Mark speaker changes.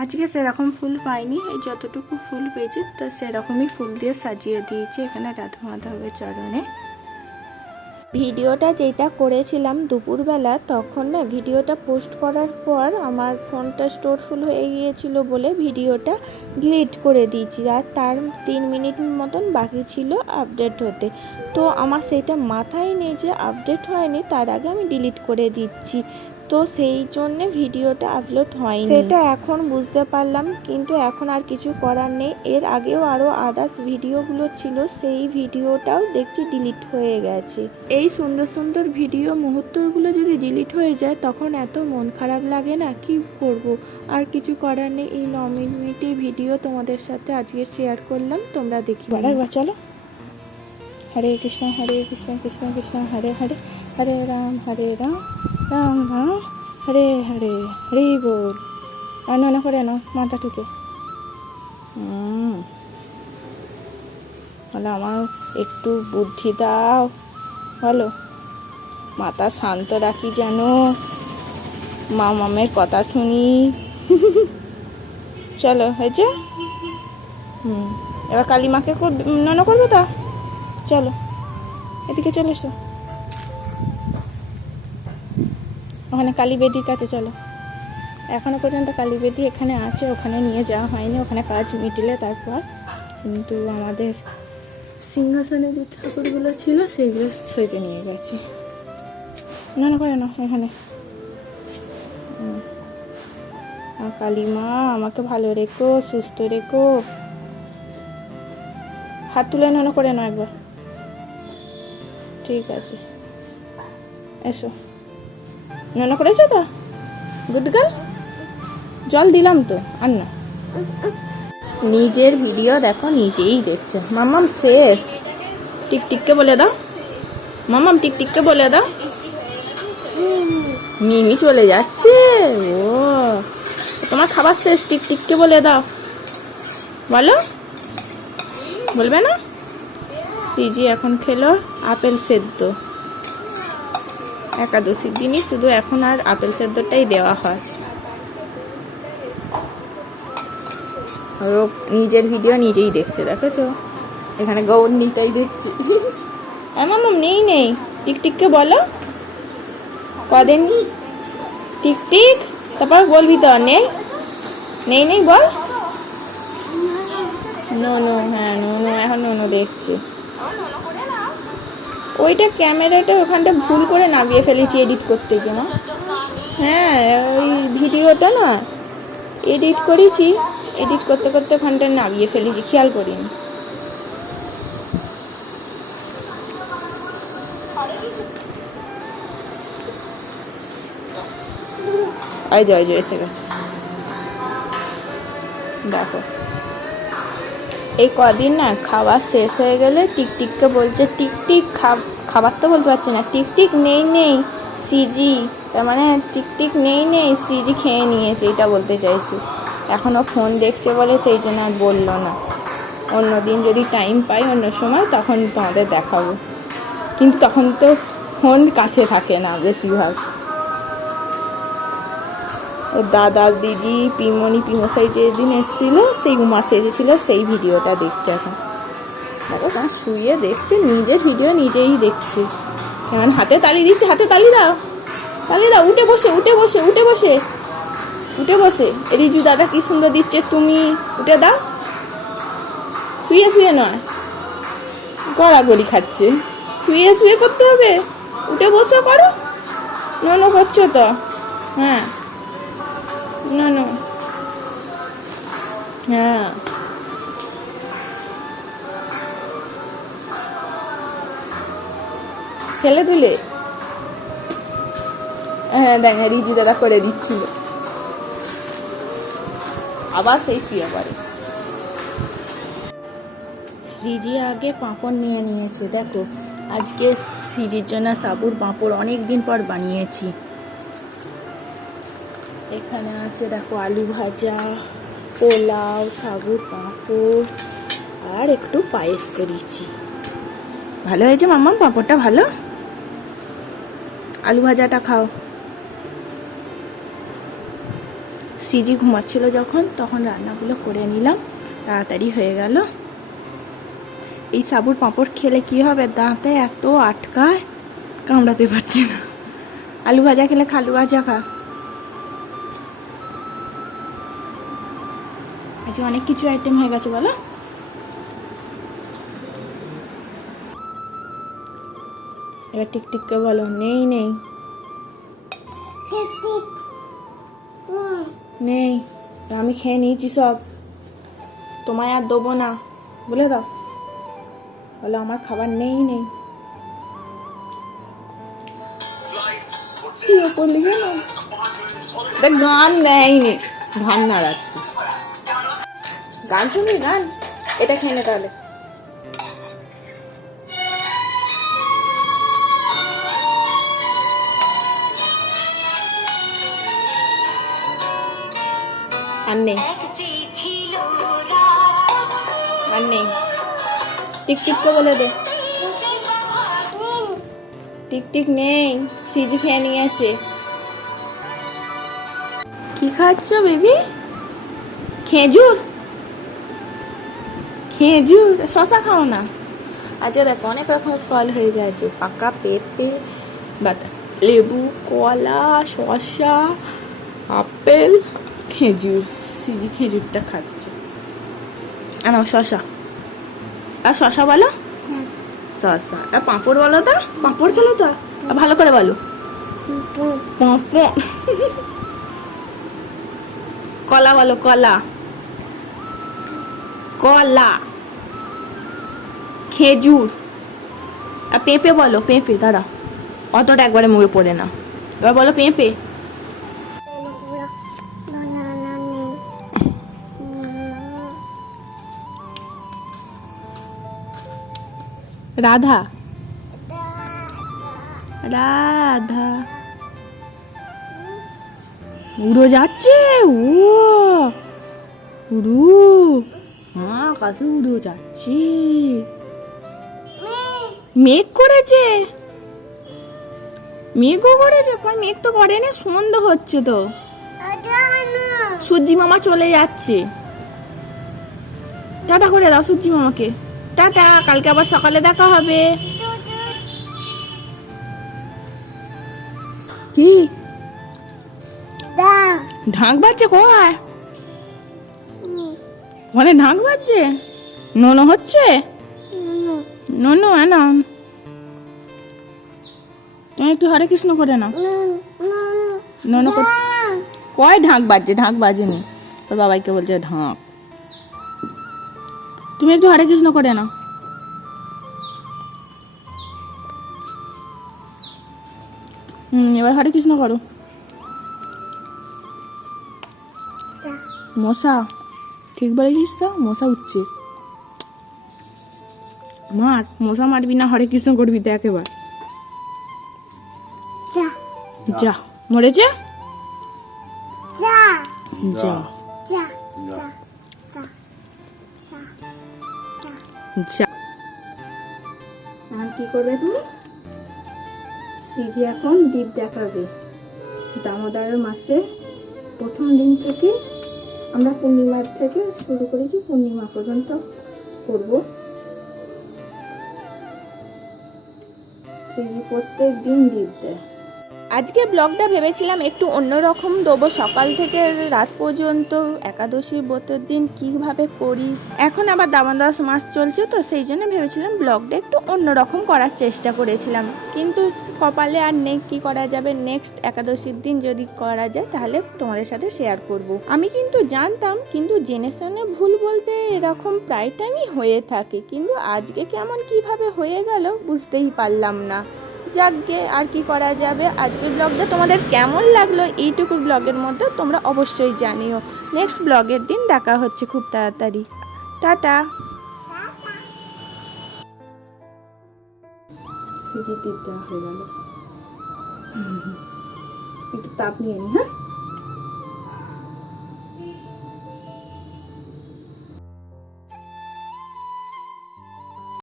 Speaker 1: আজকে সেরকম ফুল পাইনি এই যতটুকু ফুল পেয়েছি তো সেরকমই ফুল দিয়ে সাজিয়ে দিয়েছি এখানে রাধা মাধবের চরণে ভিডিওটা যেটা করেছিলাম দুপুরবেলা তখন না ভিডিওটা পোস্ট করার পর আমার ফোনটা স্টোর ফুল হয়ে গিয়েছিল বলে ভিডিওটা ডিলিট করে দিয়েছি আর তার তিন মিনিট মতন বাকি ছিল আপডেট হতে তো আমার সেটা মাথায় নেই যে আপডেট হয়নি তার আগে আমি ডিলিট করে দিচ্ছি তো সেই জন্যে ভিডিওটা আপলোড হয়নি সেটা এখন বুঝতে পারলাম কিন্তু এখন আর কিছু করার নেই এর আগেও আরও আদার্স ভিডিওগুলো ছিল সেই ভিডিওটাও দেখছি ডিলিট হয়ে গেছে এই সুন্দর সুন্দর ভিডিও মুহূর্তগুলো যদি ডিলিট হয়ে যায় তখন এত মন খারাপ লাগে না কি করব আর কিছু করার নেই এই নমিনিটি ভিডিও তোমাদের সাথে আজকে শেয়ার করলাম তোমরা দেখি চলো হরে কৃষ্ণ হরে কৃষ্ণ কৃষ্ণ কৃষ্ণ হরে হরে হরে রাম হরে রাম রাম রাম হরে হরে হরি বল আর না করে নাও মাথা ঠুকে বলে আমার একটু বুদ্ধি দাও বলো মাথা শান্ত রাখি যেন মা মামের কথা শুনি চলো হয়েছে হুম এবার কালিমাকে নন করবে তা চলো এদিকে চলে এসো ওখানে কালীবেদির কাছে চলো এখনও পর্যন্ত কালীবেদি এখানে আছে ওখানে নিয়ে যাওয়া হয়নি ওখানে কাজ মিটলে তারপর কিন্তু আমাদের সিংহাসনে যে ঠাকুরগুলো ছিল সেগুলো সেটে নিয়ে গেছে মনে করে না এখানে কালিমা আমাকে ভালো রেখো সুস্থ রেখো হাত তুলে না করে না একবার ঠিক আছে এসো নোনা করেছো তো গুড গার্ল জল দিলাম তো আর না নিজের ভিডিও দেখো নিজেই দেখছে মামাম শেষ টিকটিককে বলে দাও মামাম টিকটিককে বলে দাও মিমি চলে যাচ্ছে ও তোমার খাবার শেষ টিকটিককে বলে দাও বলো বলবে না সিজি এখন খেলো আপেল সেদ্ধ একাদশীর দিনই শুধু এখন আর আপেল সেদ্ধটাই দেওয়া হয় নিজের ভিডিও নিজেই দেখছে দেখেছো এখানে গৌর নিতাই দেখছি এমন নেই নেই টিকটিককে বলো কদিন টিকটিক তারপর বলবি তো নেই নেই নেই বল নুনু হ্যাঁ নুনু নো এখন নুনু দেখছি ওইটা ক্যামেরাটা ওখানটা ভুল করে নামিয়ে ফেলেছি এডিট করতে গিয়ে না হ্যাঁ ওই ভিডিওটা না এডিট করেছি এডিট করতে করতে ওখানটা নামিয়ে ফেলেছি খেয়াল করিনি আয় জয় এসে গেছে দেখো এই কদিন না খাওয়া শেষ হয়ে গেলে টিকটিককে বলছে টিকটিক খাবার তো বলতে পারছি না টিকটিক নেই নেই সিজি তার মানে টিকটিক নেই নেই সিজি খেয়ে নিয়েছে এটা বলতে চাইছি এখনও ফোন দেখছে বলে সেই জন্য আর বললো না অন্য দিন যদি টাইম পাই অন্য সময় তখন তোমাদের দেখাবো কিন্তু তখন তো ফোন কাছে থাকে না বেশিরভাগ ওর দাদা দিদি পিমনি পিমসাই যেদিন এসেছিলো সেই উমাসে এসেছিলো সেই ভিডিওটা দেখছে এখন দেখো মা শুয়ে দেখছে নিজের ভিডিও নিজেই দেখছে এমন হাতে তালি দিচ্ছে হাতে তালি দাও তালি দাও উঠে বসে উঠে বসে উঠে বসে উঠে বসে রিজু দাদা কি সুন্দর দিচ্ছে তুমি উঠে দাও শুয়ে শুয়ে নয় গড়া গড়ি খাচ্ছে শুয়ে শুয়ে করতে হবে উঠে বসে করো নন করছো তো হ্যাঁ No, no. হ্যাঁ ফেলে দিলে হ্যাঁ দেখ হ্যাঁ, রিজু দাদা করে দিচ্ছিল আবার সেই শুয়ে পড়ে শ্রীজি আগে পাঁপড় নিয়ে নিয়েছে দেখো আজকে শ্রীজির জন্য সাবুর পাঁপড় অনেক দিন পর বানিয়েছি এখানে আছে দেখো আলু ভাজা পোলাও সাবুর পাঁপড় আর একটু পায়েস করেছি ভালো হয়েছে মাম্মাম পাঁপড়টা ভালো আলু ভাজাটা খাও সিজি ঘুমাচ্ছিল যখন তখন রান্নাগুলো করে নিলাম তাড়াতাড়ি হয়ে গেল এই সাবুর পাঁপড় খেলে কি হবে দাঁতে এত আটকায় কামড়াতে পারছি না আলু ভাজা খেলে খালু ভাজা খা আজকে অনেক কিছু আইটেম হয়ে গেছে বলো এবার টিকটিককে বলো নেই নেই নেই আমি খেয়ে নিয়েছি সব তোমায় আর দেবো না বলে দাও বলো আমার খাবার নেই নেই ধান নেয়নি না নাড়াচ্ছে গান শুনবি গান এটা খেয়ে নে তাহলে আর নেই আর নেই টিকটিককে বলে দে টিকটিক নেই খেজুর খেজুর শশা খাও না আচ্ছা দেখো অনেক রকম ফল হয়ে গেছে পাকা পেঁপে বাতা লেবু কলা শশা আপেল খেজুর সিজি খেজুরটা খাচ্ছে আনো শশা আর শশা বলো শশা আর পাঁপড় বলো তো পাঁপড় খেলো তো ভালো করে বলো পাঁপড় কলা বলো কলা কলা খেজুর আর পেঁপে বলো পেঁপে দাঁড়া অতটা একবারে মুড়ে পড়ে না এবার বলো পেঁপে রাধা রাধা উড়ো যাচ্ছে ও উড়ু মা আকাশে উড়ে যাচ্ছে মেঘ করেছে মেঘও করেছে কই মেঘ তো করে না সন্ধ্যা হচ্ছে তো সূর্যি মামা চলে যাচ্ছে টাটা করে দাও সূর্যি মামাকে টাটা কালকে আবার সকালে দেখা হবে কি ঢাক বাজছে কোয়ার ওখানে ঢাক বাজছে নোনো হচ্ছে নোনো হ্যাঁ না তুমি একটু হরে কৃষ্ণ করে না নোনো কয় ঢাক বাজছে ঢাক বাজেনি তোর বাবাইকে বলছে ঢাক তুমি একটু হরে কৃষ্ণ করে না হুম এবার হরে কৃষ্ণ করো মশা ঠিক বলেছিস তো মশা উঠছিস মার মশা মারবি না হরে কৃষ্ণ করবি তো একেবার যা মরেছে যা যা আর কি করবে তুমি শ্রীজি এখন দ্বীপ দেখাবে দামোদারের মাসে প্রথম দিন থেকে আমরা পূর্ণিমার থেকে শুরু করেছি পূর্ণিমা পর্যন্ত করব সেই প্রত্যেক দিন দিতে আজকে ব্লগটা ভেবেছিলাম একটু অন্যরকম দেবো সকাল থেকে রাত পর্যন্ত একাদশী ব্রতের দিন কীভাবে করি এখন আবার দাস মাস চলছে তো সেই জন্য ভেবেছিলাম ব্লগটা একটু অন্যরকম করার চেষ্টা করেছিলাম কিন্তু কপালে আর নেক কি করা যাবে নেক্সট একাদশীর দিন যদি করা যায় তাহলে তোমাদের সাথে শেয়ার করব। আমি কিন্তু জানতাম কিন্তু জেনে শুনে ভুল বলতে এরকম প্রায় টাইমই হয়ে থাকে কিন্তু আজকে কেমন কিভাবে হয়ে গেল বুঝতেই পারলাম না যাকগে আর কি করা যাবে আজকের ব্লগটা তোমাদের কেমন লাগলো এইটুকু ব্লগের মধ্যে তোমরা অবশ্যই জানিও নেক্সট ব্লগের দিন দেখা হচ্ছে খুব তাড়াতাড়ি টাটা সিজি দিতে হয়ে গেল একটু তাপ নিয়ে নি হ্যাঁ